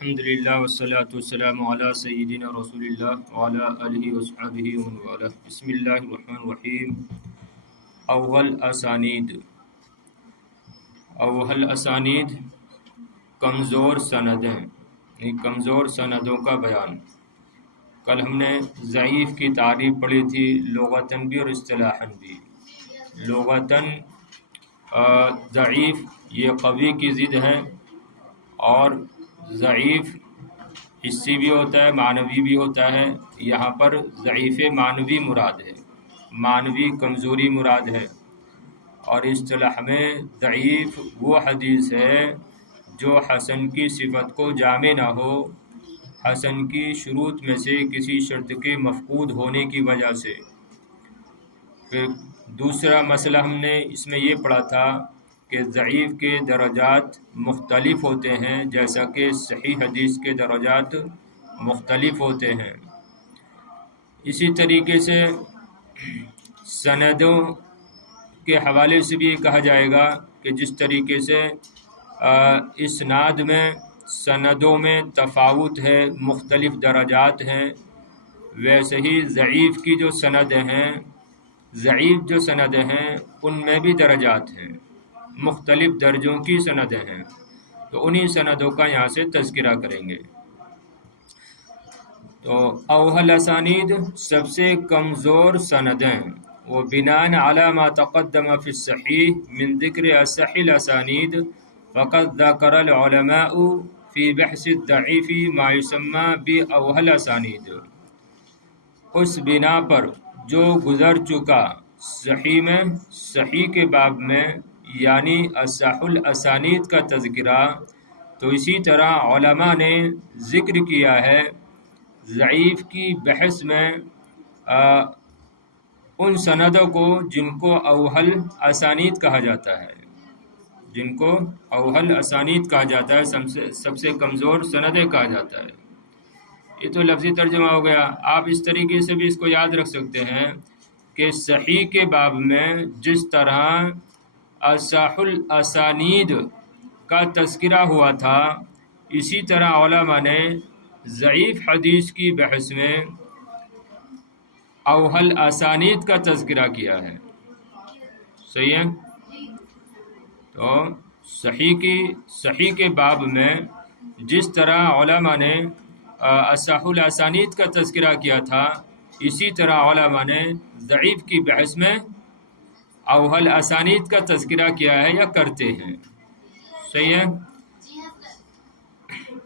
الحمدللہ والصلاة والسلام علی سیدنا رسول اللہ وعلی آلہ وصحبہ ومن والہ۔ بسم اللہ الرحمن الرحیم۔ اوہل اسانید کمزور سندیں، یعنی کمزور سندوں کا بیان۔ کل ہم نے ضعیف کی تعریف پڑھی تھی، لغتاً بھی اور اصطلاحاً بھی۔ لغتاً ضعیف یہ قوی کی ضد ہے، اور ضعیف حسی بھی ہوتا ہے، معنوی بھی ہوتا ہے۔ یہاں پر ضعیف معنوی مراد ہے، معنوی کمزوری مراد ہے۔ اور اصطلاح میں ضعیف وہ حدیث ہے جو حسن کی صفت کو جامع نہ ہو، حسن کی شروط میں سے کسی شرط کے مفقود ہونے کی وجہ سے۔ پھر دوسرا مسئلہ ہم نے اس میں یہ پڑھا تھا کہ ضعیف کے درجات مختلف ہوتے ہیں، جیسا کہ صحیح حدیث کے درجات مختلف ہوتے ہیں۔ اسی طریقے سے سندوں کے حوالے سے بھی یہ کہا جائے گا کہ جس طریقے سے اسناد میں سندوں میں تفاوت ہے، مختلف درجات ہیں، ویسے ہی ضعیف کی جو سندیں ہیں، ضعیف جو سندیں ہیں ان میں بھی درجات ہیں، مختلف درجوں کی سندیں ہیں۔ تو انہی سندوں کا یہاں سے تذکرہ کریں گے۔ تو اوہل اسانید سب سے کمزور سندیں، وہ بناءً علی ما تقدم فی الصحیح من ذکر اصح الاسانید فقد ذکر العلماء فی بحث الضعیف ما یسمى باوہل اسانید۔ اس بنا پر جو گزر چکا صحیح میں، صحیح کے باب میں، یعنی اصح الاسانید کا تذکرہ، تو اسی طرح علماء نے ذکر کیا ہے ضعیف کی بحث میں ان سندوں کو جن کو اوہل اسانید کہا جاتا ہے، جن کو اوہل اسانید کہا جاتا ہے، سب سے کمزور سندیں کہا جاتا ہے۔ یہ تو لفظی ترجمہ ہو گیا۔ آپ اس طریقے سے بھی اس کو یاد رکھ سکتے ہیں کہ صحیح کے باب میں جس طرح اصح الاسانید کا تذکرہ ہوا تھا، اسی طرح علماء نے ضعیف حدیث کی بحث میں اوہل اسانید کا تذکرہ کیا ہے۔ صحیح ہے؟ تو صحیح کے باب میں جس طرح علماء نے اصح الاسانید کا تذکرہ کیا تھا، اسی طرح علماء نے ضعیف کی بحث میں اوہل اسانید کا تذکرہ کیا ہے یا کرتے ہیں۔ صحیح ہے؟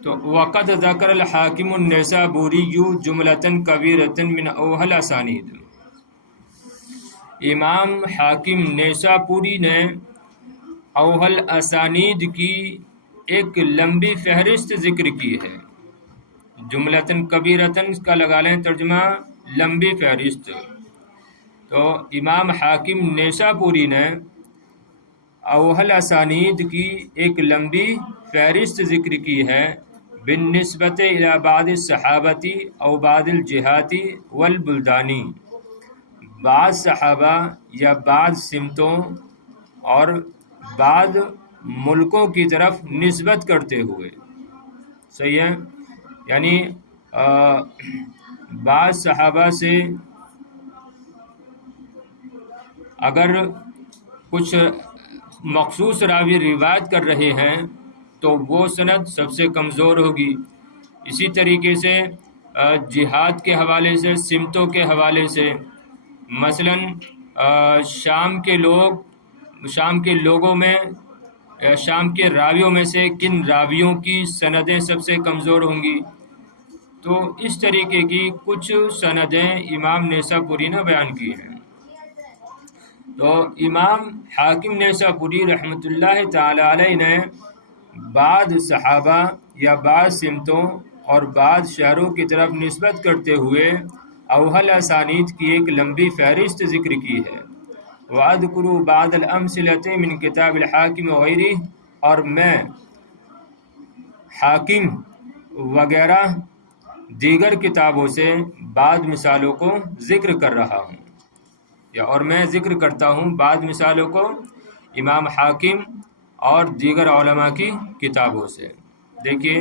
تو وقد ذکر الحاکم النیسابوری جملۃ کبیرۃ من اوہل اسانید۔ امام حاکم نیسابوری نے اوہل اسانید کی ایک لمبی فہرست ذکر کی ہے۔ جملۃ کبیرۃ کا لگا لیں ترجمہ، لمبی فہرست۔ تو امام حاکم نیسابوری نے اوہل اسانید کی ایک لمبی فہرست ذکر کی ہے، بالنسبت الی بعض الصحابۃ او بعض الجہات والبلدان، بعض صحابہ یا بعض سمتوں اور بعض ملکوں کی طرف نسبت کرتے ہوئے۔ صحیح ہے؟ یعنی بعض صحابہ سے اگر کچھ مخصوص راوی روایت کر رہے ہیں تو وہ سند سب سے کمزور ہوگی۔ اسی طریقے سے جہاد کے حوالے سے، سمتوں کے حوالے سے، مثلاً شام کے لوگوں میں، شام کے راویوں میں سے کن راویوں کی سندیں سب سے کمزور ہوں گی۔ تو اس طریقے کی کچھ سندیں امام نیسابوری نے بیان کی ہیں۔ تو امام حاکم نیسابوری رحمۃ اللہ تعالی علیہ نے بعض صحابہ یا بعض سمتوں اور بعض شہروں کی طرف نسبت کرتے ہوئے اوہل اسانید کی ایک لمبی فہرست ذکر کی ہے۔ وَأَذْكُرُ بَعْضَ الْأَمْثِلَةِ مِنْ كِتَابِ الْحَاکِمِ وَغَيْرِهِ، اور میں حاکم وغیرہ دیگر کتابوں سے بعض مثالوں کو ذکر کر رہا ہوں، اور میں ذکر کرتا ہوں بعض مثالوں کو امام حاکم اور دیگر علماء کی کتابوں سے۔ دیکھیے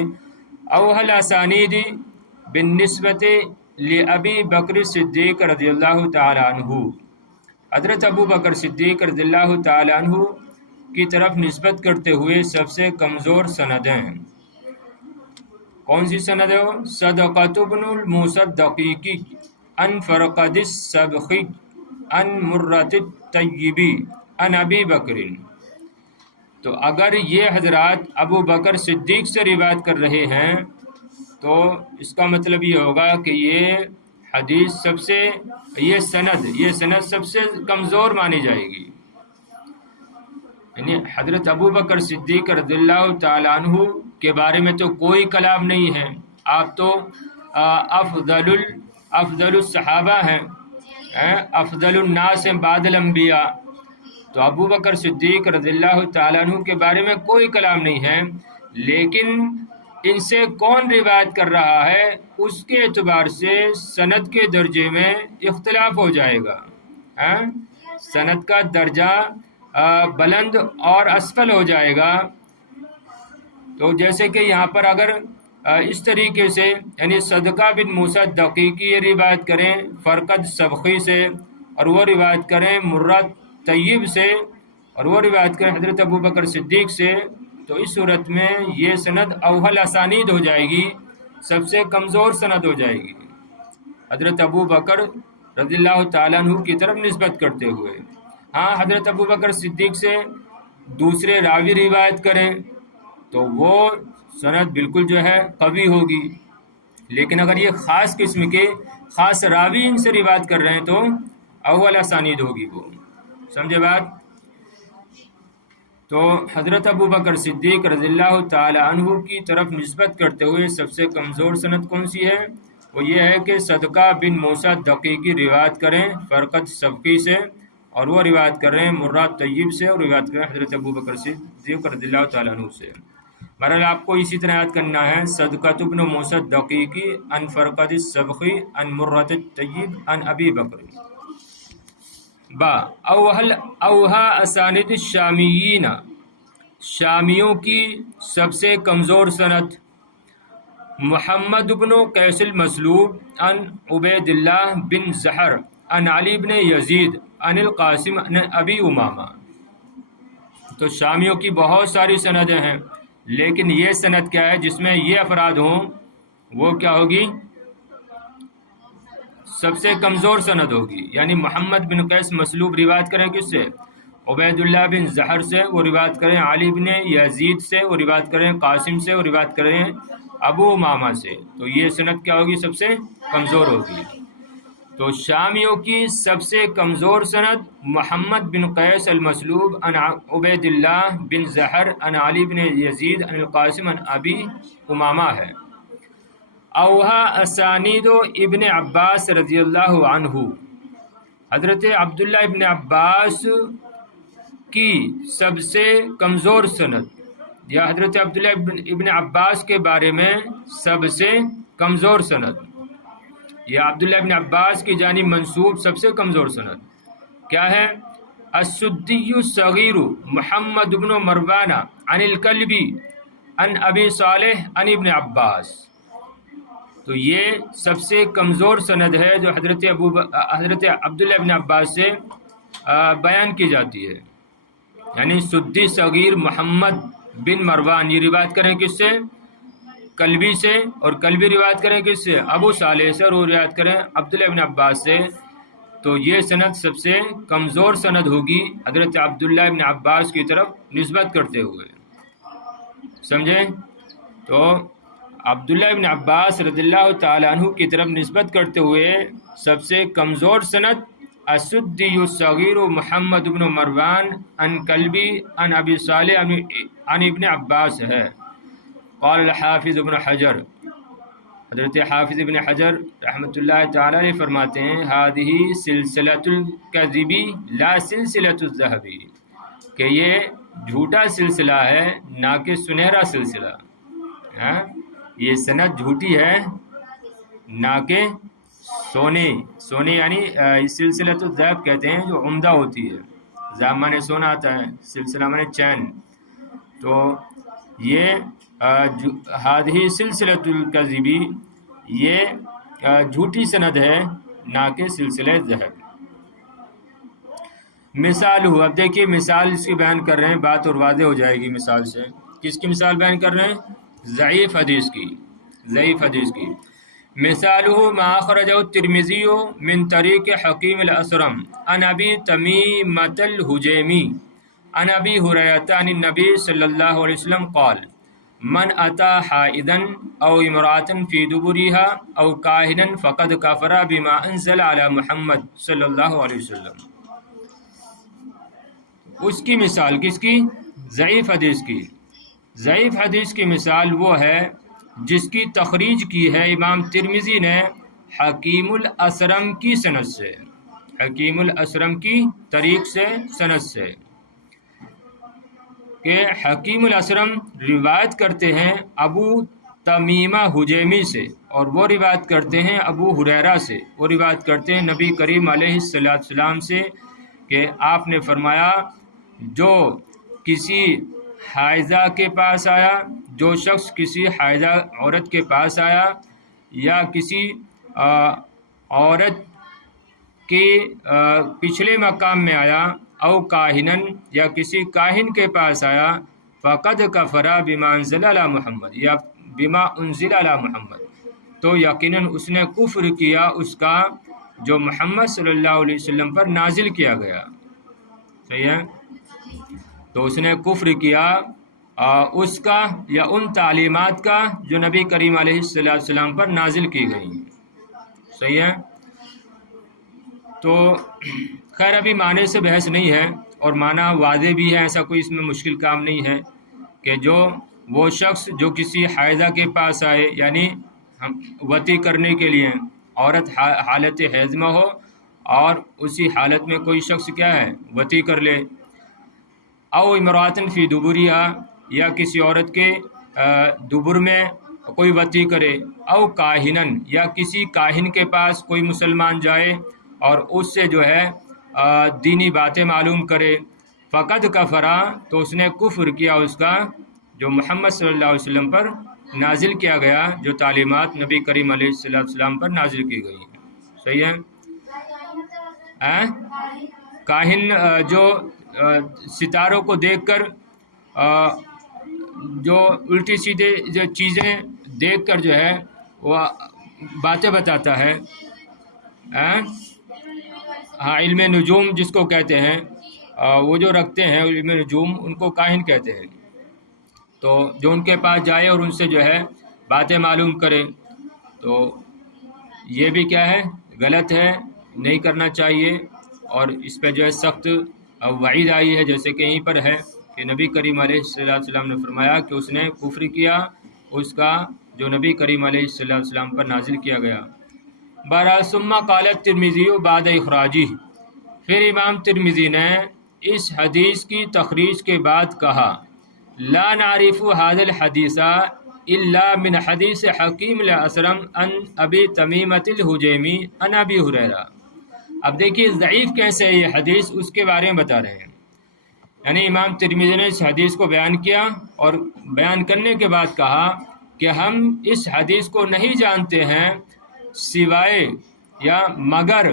اوہل اسانید بالنسبت لابی بکر صدیق رضی اللہ تعالی عنہ، حضرت ابو بکر صدیق رضی اللہ تعالی عنہ کی طرف نسبت کرتے ہوئے سب سے کمزور سندیں کون سی سند ہے؟ صدقۃ بن المصدقی ان فرقد السبخی ان مرۃ الطیبی ان ابی بکر۔ تو اگر یہ حضرات ابو بکر صدیق سے روایت کر رہے ہیں تو اس کا مطلب یہ ہوگا کہ یہ حدیث یہ سند سب سے کمزور مانی جائے گی، یعنی حضرت ابو بکر صدیق رضی اللہ تعالیٰ عنہ کے بارے میں تو کوئی کلام نہیں ہے، آپ تو افضل الصحابہ ہیں، افضل الناس بعد الانبیاء، تو ابو بکر صدیق رضی اللہ تعالیٰ عنہ کے بارے میں کوئی کلام نہیں ہے، لیکن ان سے کون روایت کر رہا ہے اس کے اعتبار سے سند کے درجے میں اختلاف ہو جائے گا، سند کا درجہ بلند اور اسفل ہو جائے گا۔ تو جیسے کہ یہاں پر اگر اس طریقے سے یعنی صدقہ بن مصدقی کی یہ روایت کریں فرقد سبخی سے، اور وہ روایت کریں مرۃ طیب سے، اور وہ روایت کریں حضرت ابو بکر صدیق سے، تو اس صورت میں یہ سند اوہل اسانید ہو جائے گی، سب سے کمزور سند ہو جائے گی، حضرت ابو بکر رضی اللہ تعالیٰ عنہ کی طرف نسبت کرتے ہوئے۔ ہاں حضرت ابو بکر صدیق سے دوسرے راوی روایت کریں تو وہ سند بالکل جو ہے قوی ہوگی، لیکن اگر یہ خاص قسم کے خاص راوی ان سے روایت کر رہے ہیں تو اول اسانید ہوگی وہ، سمجھے بات؟ تو حضرت ابو بکر صدیق رضی اللہ تعالی عنہ کی طرف نسبت کرتے ہوئے سب سے کمزور سند کون سی ہے؟ وہ یہ ہے کہ صدقہ بن مصدقی کی روایت کریں فرقد سبقی سے، اور وہ روایت کر رہے ہیں مرۃ طیب سے، اور روایت کر رہے ہیں حضرت ابو بکر صدیق رضی اللہ تعالیٰ عنہ سے۔ بہرحال آپ کو اسی طرح یاد کرنا ہے صدقۃ بن مصدقی کی ان فرقد السبخی ان مرۃ طیب ان ابی بکر۔ با اوہا اسانید الشامیین، شامیوں کی سب سے کمزور سند محمد بن قیس المسلوب ان عبید اللہ بن زہر ان علی بن یزید ان القاسم ان ابی امامہ۔ تو شامیوں کی بہت ساری سندیں ہیں، لیکن یہ سند کیا ہے جس میں یہ افراد ہوں وہ کیا ہوگی؟ سب سے کمزور سند ہوگی، یعنی محمد بن قیس مسلوب روایت کریں کس سے؟ عبید اللہ بن زہر سے، وہ روایت کریں علی بن یزید سے، وہ روایت کریں قاسم سے، وہ روایت کریں ابو امامہ سے، تو یہ سند کیا ہوگی؟ سب سے کمزور ہوگی۔ تو شامیوں کی سب سے کمزور سند محمد بن قیس المسلوب ان عبید اللہ بن زہر ان علی بن یزید ان القاسم ان ابی امامہ ہے۔ اوہا اسانید ابن عباس رضی اللہ عنہ، حضرت عبداللہ ابن عباس کی سب سے کمزور سند، یا حضرت عبداللہ ابن عباس کے بارے میں سب سے کمزور سند، یا عبداللہ ابن عباس کی جانب منسوب سب سے کمزور سند کیا ہے؟ السدی الصغیر محمد بن مروان عن الکلبی ان ابی صالح ان ابن عباس۔ تو یہ سب سے کمزور سند ہے جو حضرت عبداللہ ابن عباس سے بیان کی جاتی ہے، یعنی سدی صغیر محمد بن مروان یہ روایت کریں کس سے؟ کلبی سے، اور کلبی روایت کریں کس سے؟ ابو صالح سے، اور وہ روایت کریں عبداللہ ابن عباس سے، تو یہ سند سب سے کمزور سند ہوگی حضرت عبداللہ ابن عباس کی طرف نسبت کرتے ہوئے، سمجھیں؟ تو عبداللہ ابن عباس رضی اللہ تعالیٰ عنہ کی طرف نسبت کرتے ہوئے سب سے کمزور سند السدی الصغیر محمد بن مروان ان کلبی ان ابی صالح ان ابن عباس ہے۔ قال الحافظ ابن حجر، حضرت حافظ ابن حجر رحمۃ اللہ تعالی علیہ فرماتے ہیں ہذہ سلسلۃ الکذب لا سلسلۃ الذہب، کہ یہ جھوٹا سلسلہ ہے نہ کہ سنہرا سلسلہ، یہ سند جھوٹی ہے نہ کہ سونے یعنی سلسلۃ الذہب کہتے ہیں جو عمدہ ہوتی ہے، ذہب مانے سونا آتا ہے، سلسلہ مانے چین، تو یہ ہادھی سلسلۃ الکذبی، یہ جھوٹی سند ہے نہ کہ سلسلہ ذہب۔ مثال ہو، اب دیکھیے مثال اس کی بیان کر رہے ہیں، بات اور واضح ہو جائے گی مثال سے۔ کس کی مثال بیان کر رہے ہیں؟ ضعیف حدیث کی، ضعیف حدیث کی۔ مثالہ ما اخرجہ الترمذی من طریق حکیم الاسرم عن ابی تمیمۃ الحجیمی عن ابی ہریرہ عن النبی صلی اللہ علیہ وسلم قال من اتی حائضا او امرأة فی دبرها او کاہنا فقد کفر بما انزل علی محمد صلی اللہ علیہ وسلم۔ اس کی مثال کس کی؟ ضعیف حدیث کی۔ ضعیف حدیث کی مثال وہ ہے جس کی تخریج کی ہے امام ترمذی نے حکیم الاسرم کی سند سے، حکیم الاسرم کی طریق سے، سند سے، کہ حکیم الاسرم روایت کرتے ہیں ابو تمیمہ حجیمی سے، اور وہ روایت کرتے ہیں ابو ہریرہ سے، وہ روایت کرتے ہیں نبی کریم علیہ السلام سے کہ آپ نے فرمایا جو کسی حائضہ کے پاس آیا، جو شخص کسی حائضہ عورت کے پاس آیا یا کسی عورت کے پچھلے مقام میں آیا، او کاہنن یا کسی کاہن کے پاس آیا، فقد کفر بما انزل علی محمد یا بما انزل علی محمد، تو یقیناً اس نے کفر کیا اس کا جو محمد صلی اللہ علیہ وسلم پر نازل کیا گیا۔ صحیح ہے؟ تو اس نے کفر کیا اس کا یا ان تعلیمات کا جو نبی کریم علیہ السلام پر نازل کی گئی۔ صحیح ہے؟ تو خیر ابھی معنی سے بحث نہیں ہے، اور معنی واضح بھی ہے، ایسا کوئی اس میں مشکل کام نہیں ہے کہ جو وہ شخص جو کسی حائضہ کے پاس آئے، یعنی وطی کرنے کے لیے عورت حالت حیض میں ہو اور اسی حالت میں کوئی شخص کیا ہے وطی کر لے، او امرأۃ فی دبرہا یا کسی عورت کے دبر میں کوئی وطی کرے، او کاہنن یا کسی کاہن کے پاس کوئی مسلمان جائے اور اس سے جو ہے دینی باتیں معلوم کرے، فقد کفرا تو اس نے کفر کیا اس کا جو محمد صلی اللہ علیہ وسلم پر نازل کیا گیا، جو تعلیمات نبی کریم علیہ السلام پر نازل کی گئی۔ صحیح ہے؟ کاہن جو ستاروں کو دیکھ کر جو الٹی سیدھے جو چیزیں دیکھ کر جو ہے وہ باتیں بتاتا ہے، ہاں علم نجوم جس کو کہتے ہیں، وہ جو رکھتے ہیں علم نجوم ان کو کاہن کہتے ہیں، تو جو ان کے پاس جائے اور ان سے جو ہے باتیں معلوم کرے، تو یہ بھی کیا ہے غلط ہے، نہیں کرنا چاہیے، اور اس پہ جو ہے سخت وعید آئی ہے، جیسے کہ یہیں پر ہے کہ نبی کریم علیہ السلام نے فرمایا کہ اس نے کفر کیا اس کا جو نبی کریم علیہ السلام پر نازل کیا گیا۔ بہرحال ثم قال الترمذی بعد اخراجہ، پھر امام ترمذی نے اس حدیث کی تخریج کے بعد کہا لا نعرف هذا الحدیث الا من حدیث حکیم الاسرم عن ابی تمیمۃ الحجیمی عن ابی ہریرہ۔ اب دیکھیے ضعیف کیسے ہے یہ حدیث، اس کے بارے میں بتا رہے ہیں، یعنی امام ترمذی نے اس حدیث کو بیان کیا اور بیان کرنے کے بعد کہا کہ ہم اس حدیث کو نہیں جانتے ہیں سوائے یا مگر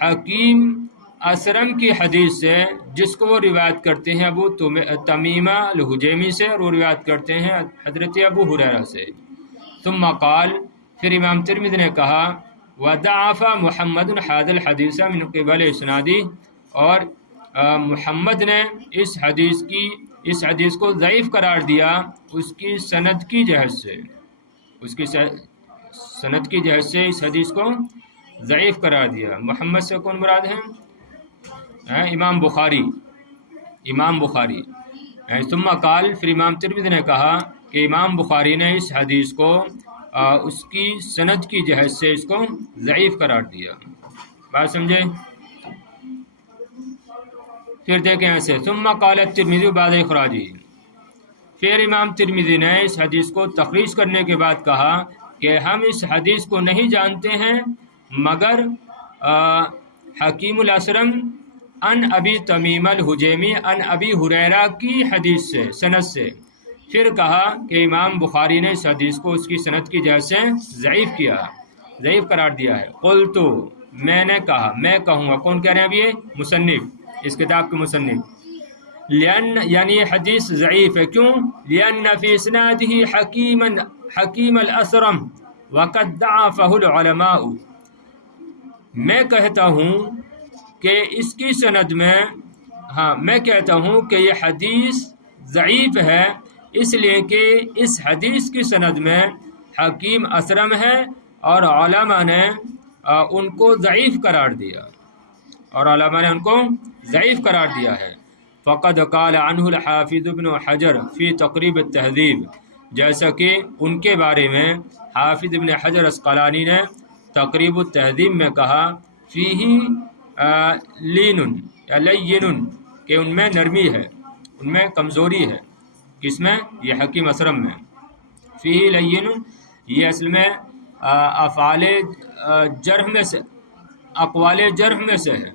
حکیم اسرم کی حدیث سے، جس کو وہ روایت کرتے ہیں ابو تمیمہ الحجیمی سے، اور وہ روایت کرتے ہیں حضرت ابو ہریرہ سے۔ ثم قال، پھر امام ترمذی نے کہا وضعف محمد هذا الحدیث من قبل اسنادی، اور محمد نے اس حدیث کو ضعیف قرار دیا اس کی سند کی جہت سے، اس کی سند کی جہت سے اس حدیث کو ضعیف قرار دیا۔ محمد سے کون مراد ہے؟ امام بخاری، امام بخاری۔ ثم قال، پھر امام ترمذی نے کہا کہ امام بخاری نے اس حدیث کو اس کی سند کی جہت سے اس کو ضعیف قرار دیا۔ بات سمجھے؟ پھر دیکھیں ایسے ثم قال الترمذی بعد اخراجہ، پھر امام ترمذی نے اس حدیث کو تخریج کرنے کے بعد کہا کہ ہم اس حدیث کو نہیں جانتے ہیں مگر حکیم الاسرم ان ابی تمیم الحجیمی ان ابی ہریرہ کی حدیث سے، سند سے۔ پھر کہا کہ امام بخاری نے اس حدیث کو اس کی سند کی جہت سے ضعیف کیا، ضعیف قرار دیا ہے۔ قلت، میں نے کہا، میں کہوں گا، کون کہہ رہے ہیں اب؟ یہ مصنف، اس کتاب کے مصنف۔ لأن، یعنی یہ حدیث ضعیف ہے، کیوں؟ لأن فی اسنادہ حکیم الاسرم وقد ضعفہ العلماء، میں کہتا ہوں کہ اس کی سند میں، میں کہتا ہوں کہ یہ حدیث ضعیف ہے اس لیے کہ اس حدیث کی سند میں حکیم اسرم ہے اور علماء نے ان کو ضعیف قرار دیا، ہے۔ فقد قال عنہ الحافظ ابن حجر فی تقریب التہذیب، جیسا کہ ان کے بارے میں حافظ ابن حجر اسقلانی نے تقریب التہذیب میں کہا، فیہ لین یا لین، کہ ان میں نرمی ہے، ان میں کمزوری ہے، کس میں؟ یہ حکیم اسرم میں۔ فیہ لین، یہ اصل میں افعال جرح میں سے، اقوال جرح میں سے ہے،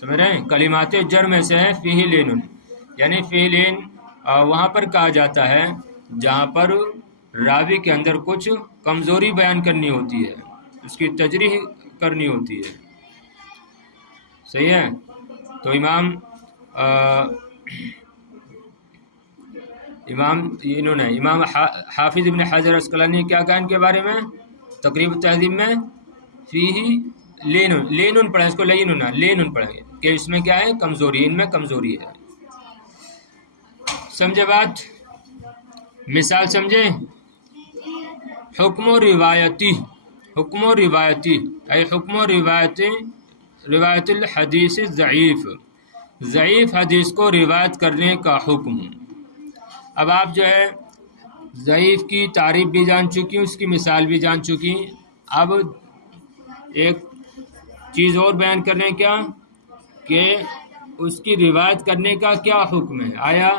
سمجھ رہے ہیں؟ کلمات جرح میں سے ہے فیہ لین، یعنی فیہ لین وہاں پر کہا جاتا ہے جہاں پر راوی کے اندر کچھ کمزوری بیان کرنی ہوتی ہے، اس کی تجریح کرنی ہوتی ہے، صحیح ہے؟ تو امام حافظ ابن حجر اسقلانی کیا کہا ان کے بارے میں تقریب التہذیب میں؟ فیہ لین پڑھیں، اس کو لین پڑھیں گے کہ اس میں کیا ہے؟ کمزوری، ان میں کمزوری ہے۔ سمجھے بات؟ مثال سمجھے؟ حکم و روایتی ای حکم و روایت الحدیث ضعیف حدیث کو روایت کرنے کا حکم۔ اب آپ جو ہے ضعیف کی تعریف بھی جان چکی، اس کی مثال بھی جان چکی، اب ایک چیز اور بیان کرنے کیا کہ اس کی روایت کرنے کا کیا حکم ہے؟ آیا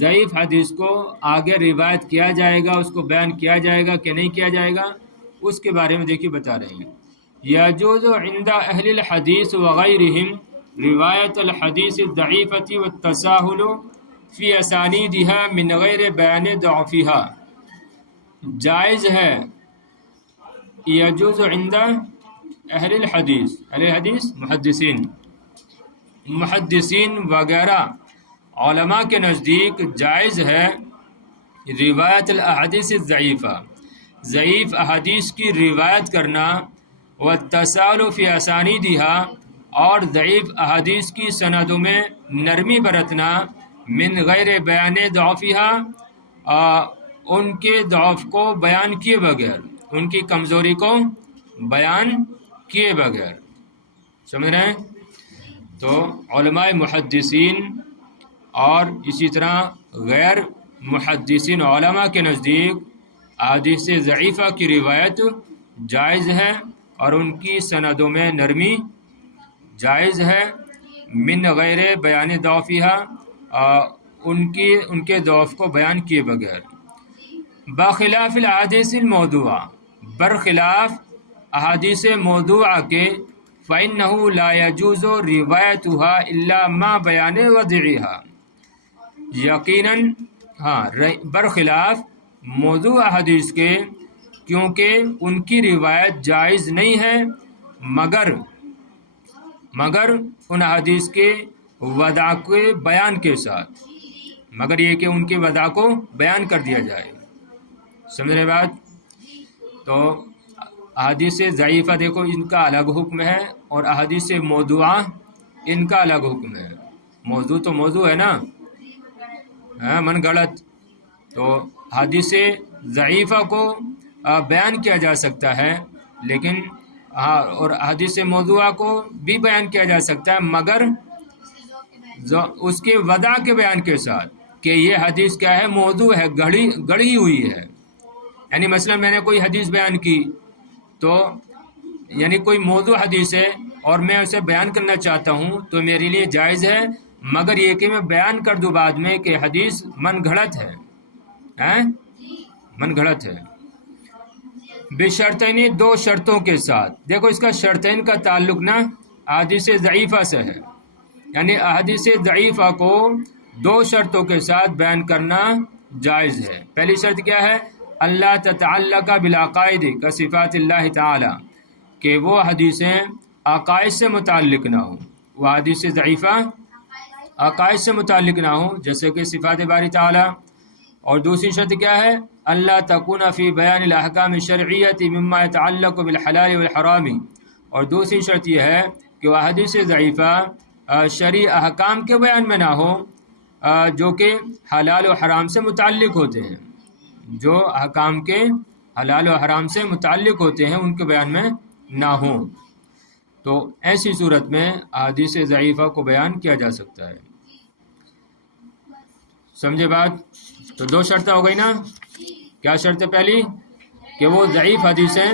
ضعیف حدیث کو آگے روایت کیا جائے گا، اس کو بیان کیا جائے گا کہ نہیں کیا جائے گا؟ اس کے بارے میں دیکھیے بتا رہے ہیں۔ یجوز عند اہل الحدیث وغیرہم روایت الحدیث الضعیفۃ والتساہل فی اسانیدها من غیر بیان ضعفها، جائز ہے، یجوز عند اہل الحدیث، اہل حدیث محدثین وغیرہ علماء کے نزدیک جائز ہے روایت الاحادیث الضعیفہ، ضعیف احادیث کی روایت کرنا، والتساہل فی اسانیدها، اور ضعیف احادیث کی سندوں میں نرمی برتنا، من غیر بیان ضعفها، ان کے ضعف کو بیان کیے بغیر، ان کی کمزوری کو بیان کیے بغیر، سمجھ رہے ہیں؟ تو علماء محدثین اور اسی طرح غیر محدثین علماء کے نزدیک احادیث ضعیفہ کی روایت جائز ہے اور ان کی سندوں میں نرمی جائز ہے، من غیر بیان ضعفها، ان کے ضعف کو بیان کیے بغیر۔ بخلاف الاحادیث الموضوعہ، برخلاف احادیث موضوعہ کے، فإنه لا يجوز روایتها الا مع بیان وضعها، یقیناً برخلاف موضوع احادیث کے، کیونکہ ان کی روایت جائز نہیں ہے مگر ان حدیث کے وضع کے بیان کے ساتھ، مگر یہ کہ ان کے وضع کو بیان کر دیا جائے، سمجھ رہے بات؟ تو احادیث ضعیفہ دیکھو ان کا الگ حکم ہے اور احادیث موضوعہ ان کا الگ حکم ہے۔ موضوع تو موضوع ہے نا، من گھڑت، تو حدیث ضعیفہ کو بیان کیا جا سکتا ہے، لیکن اور حدیث موضوعہ کو بھی بیان کیا جا سکتا ہے مگر اس کے وضع کے بیان کے ساتھ کہ یہ حدیث کیا ہے؟ موضوع ہے، گڑھی ہوئی ہے۔ یعنی مثلا میں نے کوئی حدیث بیان کی، تو یعنی کوئی موضوع حدیث ہے اور میں اسے بیان کرنا چاہتا ہوں تو میرے لیے جائز ہے، مگر یہ کہ میں بیان کر دوں بعد میں کہ حدیث من گھڑت ہے، بشرطین، دو شرطوں کے ساتھ۔ دیکھو اس کا شرطین کا تعلق نا احادیث ضعیفہ سے ہے، یعنی احادیث ضعیفہ کو دو شرطوں کے ساتھ بیان کرنا جائز ہے۔ پہلی شرط کیا ہے؟ اللہ تتعلق بالعقائد کا صفات اللہ تعالی، کہ وہ حدیثیں عقائد سے متعلق نہ ہوں، وہ حدیث ضعیفہ عقائد سے متعلق نہ ہوں جیسے کہ صفات باری تعالی۔ اور دوسری شرط کیا ہے؟ اللہ تکون فی بیان الاحکام الشرعیۃ مما يتعلق بالحلال والحرام، اور دوسری شرط یہ ہے کہ وہ حدیث ضعیفہ شرعی احکام کے بیان میں نہ ہو جو کہ حلال و حرام سے متعلق ہوتے ہیں، جو احکام کے حلال و حرام سے متعلق ہوتے ہیں ان کے بیان میں نہ ہوں۔ تو ایسی صورت میں احادیث ضعیفہ کو بیان کیا جا سکتا ہے۔ سمجھے بات؟ تو دو شرطیں ہو گئی نا؟ کیا شرط ہے پہلی؟ کہ وہ ضعیف حدیثیں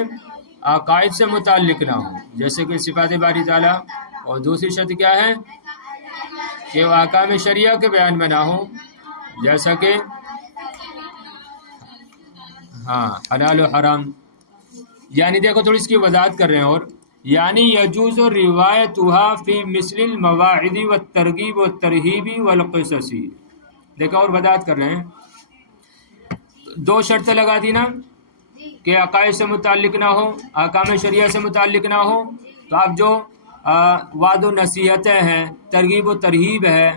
عقائد سے متعلق نہ ہوں جیسے کہ صفات باری تعالیٰ، اور دوسری شرط کیا ہے؟ کہ وہ احکام شریعہ کے بیان میں نہ ہوں جیسا کہ حلال و حرام۔ یعنی دیکھو تھوڑی اس کی وضاحت کر رہے ہیں، اور یعنی یجوز روایتها فی مثل المواعظ والترغیب والترہیب والقصص۔ دیکھو اور وضاحت کر رہے ہیں، دو شرطیں لگا دی نا کہ عقائد سے متعلق نہ ہو، احکام شریعہ سے متعلق نہ ہو۔ تو اب جو وعد و نصیحتیں ہیں، ترغیب و ترہیب ہے،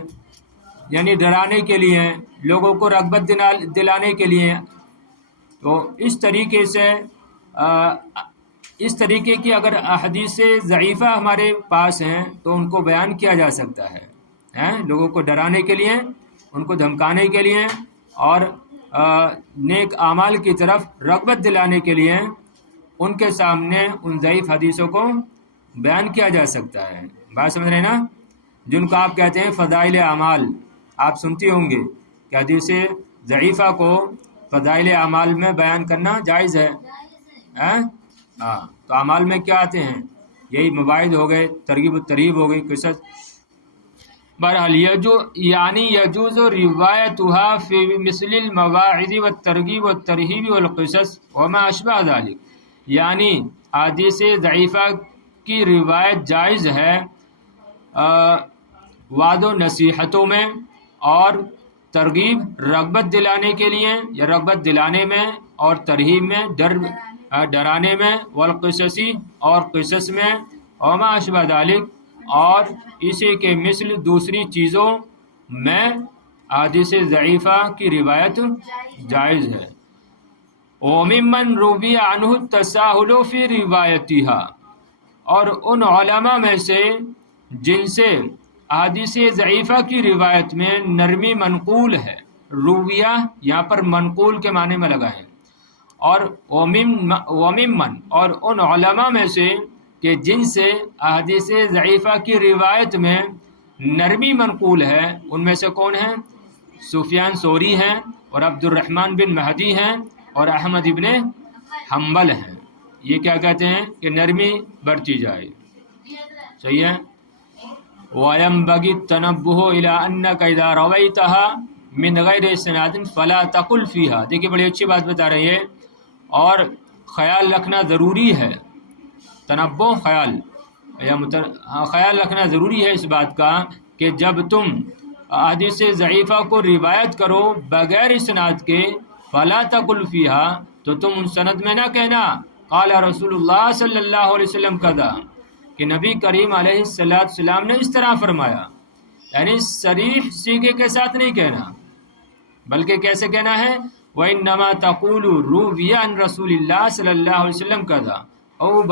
یعنی ڈرانے کے لیے، لوگوں کو رغبت دلانے کے لیے، تو اس طریقے سے اس طریقے کی اگر احادیث ضعیفہ ہمارے پاس ہیں تو ان کو بیان کیا جا سکتا ہے، لوگوں کو ڈرانے کے لیے، ان کو دھمکانے کے لیے، اور نیک اعمال کی طرف رغبت دلانے کے لیے ان کے سامنے ان ضعیف حدیثوں کو بیان کیا جا سکتا ہے۔ بات سمجھ رہے ہیں نا؟ جن کو آپ کہتے ہیں فضائل اعمال، آپ سنتی ہوں گے کہ حدیث ضعیفہ کو فضائل اعمال میں بیان کرنا جائز ہے۔ تو اعمال میں کیا آتے ہیں؟ یہی مواعظ ہو گئے، ترغیب و ترہیب ہو گئی، قصص۔ بہرحال یعنی یجوز روایتها فی مثل المواعظ والترغیب والترہیب والقصص وما اشبہ ذلک، یعنی حدیث ضعیفہ کی روایت جائز ہے وعد و نصیحتوں میں اور ترغیب رغبت دلانے کے لیے یا رغبت دلانے میں، اور ترہیب میں ڈرانے میں، والقصصی اور قصص میں، وما اشبہ ذلک اور اسی کے مثل دوسری چیزوں میں حدیث ضعیفہ کی روایت جائز ہے۔ وممن روی عنہ التساہل فی روایتها، اور ان علماء میں سے جن سے احادیث ضعیفہ کی روایت میں نرمی منقول ہے، رویہ یہاں پر منقول کے معنی میں لگائیں، اور وممن اور ان علماء میں سے کہ جن سے احادیث ضعیفہ کی روایت میں نرمی منقول ہے، ان میں سے کون ہیں؟ سفیان ثوری ہیں، اور عبد الرحمن بن مہدی ہیں، اور احمد ابن حنبل ہیں۔ یہ کیا کہتے ہیں کہ نرمی برتی جائے، صحیح ہے۔ وَيَنبَغِي التَّنَبُّهُ إِلَىٰ أَنَّكَ إِذَا رَوَيْتَهَا مِنْ غَيْرِ إِسْنَادٍ فَلَا تَقُلْ فِيهَا۔ دیکھیے بڑی اچھی بات بتا رہی ہے، اور خیال رکھنا ضروری ہے، تنبہ خیال رکھنا ضروری ہے اس بات کا کہ جب تم حدیث ضعیفہ کو روایت کرو بغیر اسناد کے، فَلَا تَقُلْ فِيهَا، تو تم ان سند میں نہ کہنا قال رسول اللہ صلی اللہ علیہ وسلم کذا، کہ نبی کریم علیہ السلام نے اس طرح فرمایا، یعنی صریح سیغے کے ساتھ نہیں کہنا، بلکہ کیسے کہنا ہے؟ وَإِنَّمَا تَقُولُ رُوِيَ عَنْ رَسُولِ اللَّهِ صلی اللہ علیہ وسلم کذا او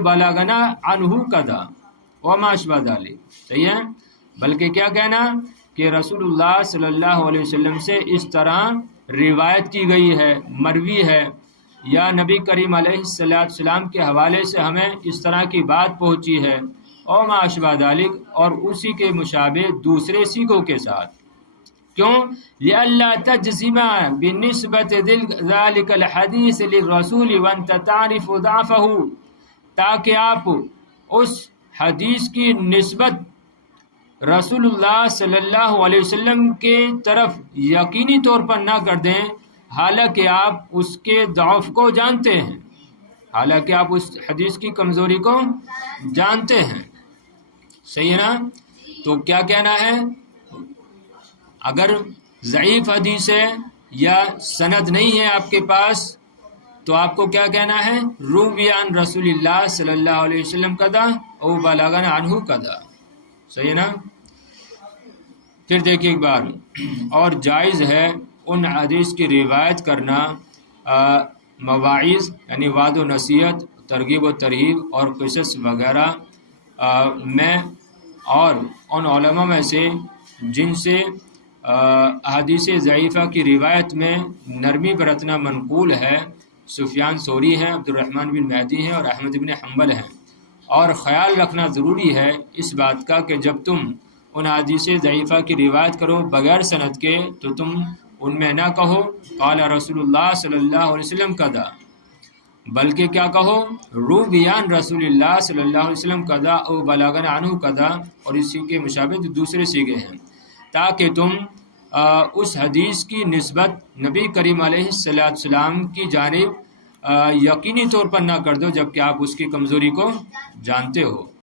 بلغنا عنہ کذا وما اشبہ ذلک، صحیح ہے۔ بلکہ کیا کہنا کہ رسول اللہ صلی اللہ علیہ وسلم سے اس طرح روایت کی گئی ہے، مروی ہے، یا نبی کریم علیہ السلام کے حوالے سے ہمیں اس طرح کی بات پہنچی ہے، وما اشبہ ذلک، اور اسی کے مشابہ دوسرے سیغوں کے ساتھ۔ کیوں؟ لئلا تجزم بنسبت ذلك الحدیث للرسول وانت تعرف ضعفہ، تاکہ آپ اس حدیث کی نسبت رسول اللہ صلی اللہ علیہ وسلم کے طرف یقینی طور پر نہ کر دیں، حالانکہ آپ اس کے ضعف کو جانتے ہیں، حالانکہ آپ اس حدیث کی کمزوری کو جانتے ہیں، صحیح ہے نا؟ تو کیا کہنا ہے؟ اگر ضعیف حدیث ہے یا سند نہیں ہے آپ کے پاس تو آپ کو کیا کہنا ہے؟ روی عن رسول اللہ صلی اللہ علیہ وسلم کذا او بلغنا عنہ کذا. صحیح ہے نا؟ پھر دیکھیے ایک بار، اور جائز ہے ان حدیث کی روایت کرنا مواعظ یعنی وعد و نصیحت، ترغیب و ترہیب اور قصص وغیرہ میں، اور ان علماء میں سے جن سے احادیث ضعیفہ کی روایت میں نرمی برتنا منقول ہے، سفیان ثوری ہیں، عبد الرحمن بن مہدی ہیں اور احمد بن حنبل ہیں. اور خیال رکھنا ضروری ہے اس بات کا کہ جب تم ان حدیث ضعیفہ کی روایت کرو بغیر سند کے تو تم ان میں نہ کہو قال رسول اللہ صلی اللہ علیہ وسلم کذا، بلکہ کیا کہو؟ روی عن رسول اللہ صلی اللہ علیہ وسلم کذا او بلغنا عنہ کذا، اور اسی کے مشابہ دوسرے سیغے ہیں، تاکہ تم اس حدیث کی نسبت نبی کریم علیہ السلام کی جانب یقینی طور پر نہ کر دو جبکہ آپ اس کی کمزوری کو جانتے ہو.